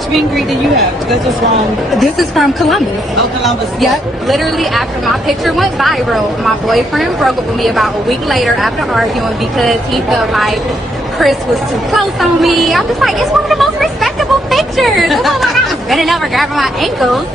much meet and greet did you have? This was from This is from Columbus. Columbus. Yep. Literally after my picture went viral, my boyfriend broke up with me about a week later after arguing because he felt like Chris was too close on me. I'm just like, it's one of the most respectable pictures. It's not like I was bending over grabbing my ankles.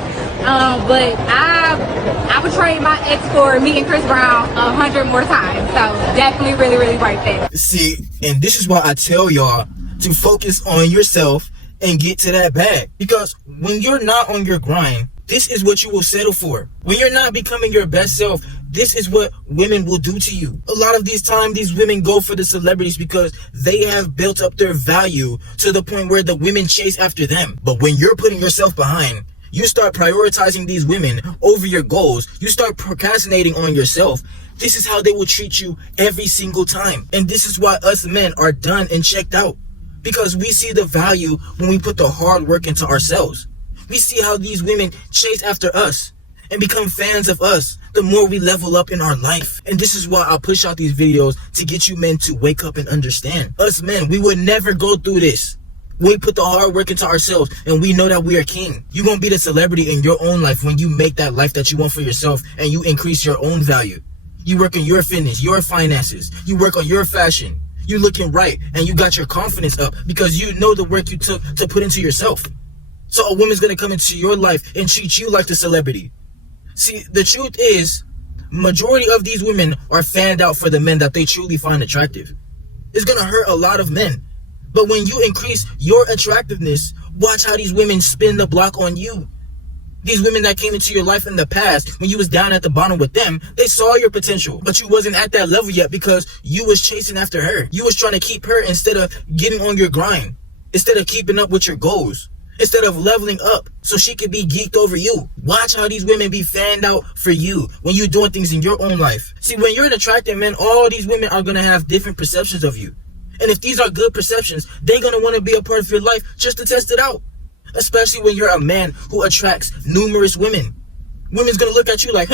But I would trade my ex for meeting Chris Brown 100 more times. So definitely really, really right there. See, and this is why I tell y'all to focus on yourself and get to that bag. Because when you're not on your grind, this is what you will settle for. When you're not becoming your best self, this is what women will do to you. A lot of these times, these women go for the celebrities because they have built up their value to the point where the women chase after them. But when you're putting yourself behind, you start prioritizing these women over your goals. You start procrastinating on yourself. This is how they will treat you every single time. And this is why us men are done and checked out. Because we see the value when we put the hard work into ourselves. We see how these women chase after us and become fans of us the more we level up in our life. And this is why I push out these videos to get you men to wake up and understand. Us men, we would never go through this. We put the hard work into ourselves and we know that we are king. You're going to be the celebrity in your own life when you make that life that you want for yourself and you increase your own value. You work on your fitness, your finances. You work on your fashion. You looking right and you got your confidence up because you know the work you took to put into yourself. So a woman's going to come into your life and treat you like the celebrity. See, the truth is, majority of these women are fanned out for the men that they truly find attractive. It's going to hurt a lot of men. But when you increase your attractiveness, watch how these women spin the block on you. These women that came into your life in the past, when you was down at the bottom with them, they saw your potential, but you wasn't at that level yet because you was chasing after her. You was trying to keep her instead of getting on your grind, instead of keeping up with your goals, instead of leveling up so she could be geeked over you. Watch how these women be fanned out for you when you're doing things in your own life. See, when you're an attractive man, all these women are going to have different perceptions of you. And if these are good perceptions, they're going to want to be a part of your life just to test it out. Especially when you're a man who attracts numerous women. Women's going to look at you like,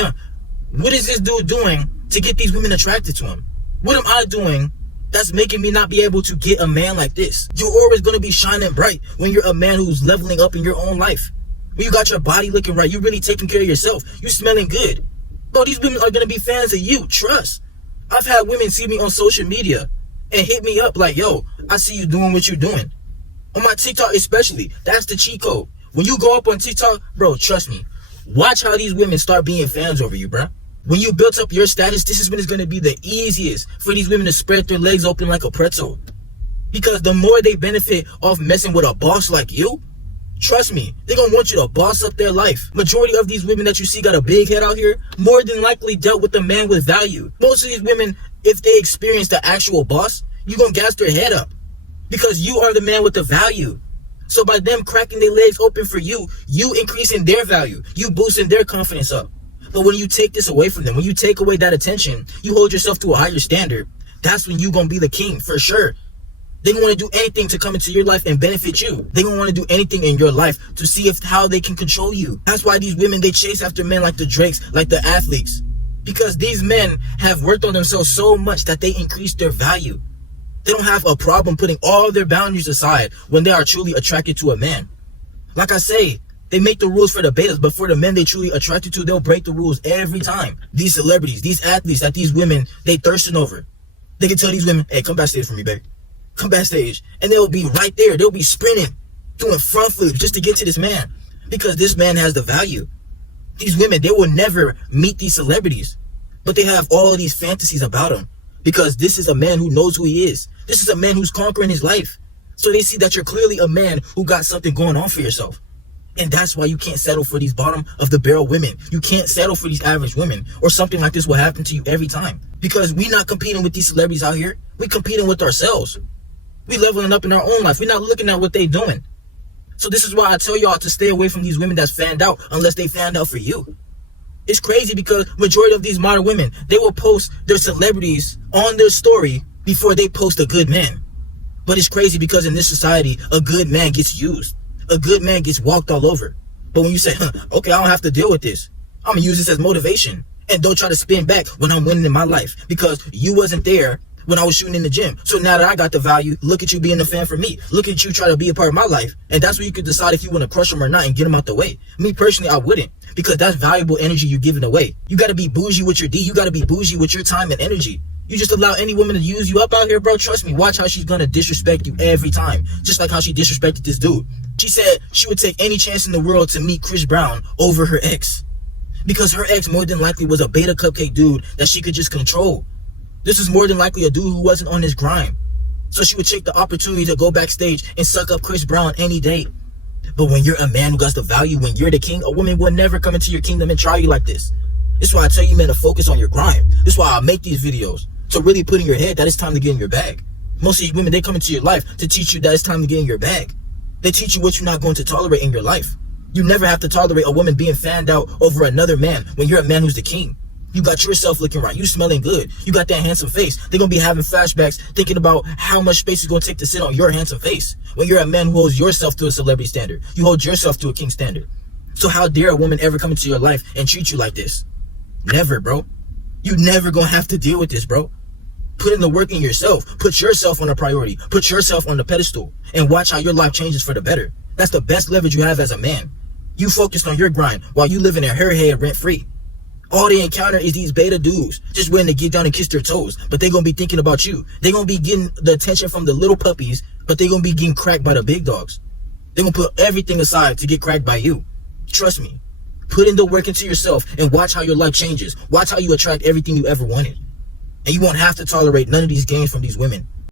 what is this dude doing to get these women attracted to him? What am I doing that's making me not be able to get a man like this? You're always going to be shining bright when you're a man who's leveling up in your own life. When you got your body looking right, you're really taking care of yourself. You're smelling good. Bro, these women are going to be fans of you. Trust. I've had women see me on social media and hit me up like, yo, I see you doing what you're doing. On my TikTok especially, that's the cheat code. When you go up on TikTok, bro, trust me. Watch how these women start being fans over you, bro. When you built up your status, this is when it's going to be the easiest for these women to spread their legs open like a pretzel. Because the more they benefit off messing with a boss like you, trust me, they're going to want you to boss up their life. Majority of these women that you see got a big head out here, more than likely dealt with a man with value. Most of these women, if they experience the actual boss, you're going to gas their head up. Because you are the man with the value. So by them cracking their legs open for you, you increasing their value. You boosting their confidence up. But when you take this away from them, when you take away that attention, you hold yourself to a higher standard. That's when you're going to be the king, for sure. They're going to want to do anything to come into your life and benefit you. They're going to want to do anything in your life to see how they can control you. That's why these women, they chase after men like the Drakes, like the athletes. Because these men have worked on themselves so much that they increase their value. They don't have a problem putting all their boundaries aside when they are truly attracted to a man. Like I say, they make the rules for the betas, but for the men they truly attracted to, they'll break the rules every time. These celebrities, these athletes that these women, they thirsting over. They can tell these women, hey, come backstage for me, babe. Come backstage. And they'll be right there. They'll be sprinting, doing front flips just to get to this man. Because this man has the value. These women, they will never meet these celebrities. But they have all of these fantasies about them. Because this is a man who knows who he is. This is a man who's conquering his life. So they see that you're clearly a man who got something going on for yourself. And that's why you can't settle for these bottom of the barrel women. You can't settle for these average women, or something like this will happen to you every time. Because we're not competing with these celebrities out here. We're competing with ourselves. We're leveling up in our own life. We're not looking at what they're doing. So this is why I tell y'all to stay away from these women that's fanned out unless they fanned out for you. It's crazy because majority of these modern women, they will post their celebrities on their story before they post a good man. But it's crazy because in this society, a good man gets used. A good man gets walked all over. But when you say, okay, I don't have to deal with this. I'm going to use this as motivation. And don't try to spin back when I'm winning in my life. Because you wasn't there when I was shooting in the gym. So now that I got the value, look at you being a fan for me. Look at you trying to be a part of my life. And that's where you could decide if you want to crush them or not and get them out the way. Me personally, I wouldn't, because that's valuable energy you're giving away. You got to be bougie with your D. You got to be bougie with your time and energy. You just allow any woman to use you up out here, bro. Trust me, watch how she's going to disrespect you every time. Just like how she disrespected this dude. She said she would take any chance in the world to meet Chris Brown over her ex. Because her ex more than likely was a beta cupcake dude that she could just control. This is more than likely a dude who wasn't on his grind. So she would take the opportunity to go backstage and suck up Chris Brown any day. But when you're a man who got the value, when you're the king, a woman will never come into your kingdom and try you like this. This is why I tell you, man, to focus on your grind. This is why I make these videos. To really put in your head that it's time to get in your bag. Most of these women, they come into your life to teach you that it's time to get in your bag. They teach you what you're not going to tolerate in your life. You never have to tolerate a woman being fanned out over another man when you're a man who's the king. You got yourself looking right. You smelling good. You got that handsome face. They're going to be having flashbacks thinking about how much space it's going to take to sit on your handsome face. When you're a man who holds yourself to a celebrity standard. You hold yourself to a king standard. So how dare a woman ever come into your life and treat you like this? Never, bro. You never going to have to deal with this, bro. Put in the work in yourself. Put yourself on a priority. Put yourself on the pedestal. And watch how your life changes for the better. That's the best leverage you have as a man. You focused on your grind while you living in her head rent-free. All they encounter is these beta dudes just waiting to get down and kiss their toes. But they're going to be thinking about you. They're going to be getting the attention from the little puppies, but they're going to be getting cracked by the big dogs. They're going to put everything aside to get cracked by you. Trust me. Put in the work into yourself and watch how your life changes. Watch how you attract everything you ever wanted. And you won't have to tolerate none of these games from these women.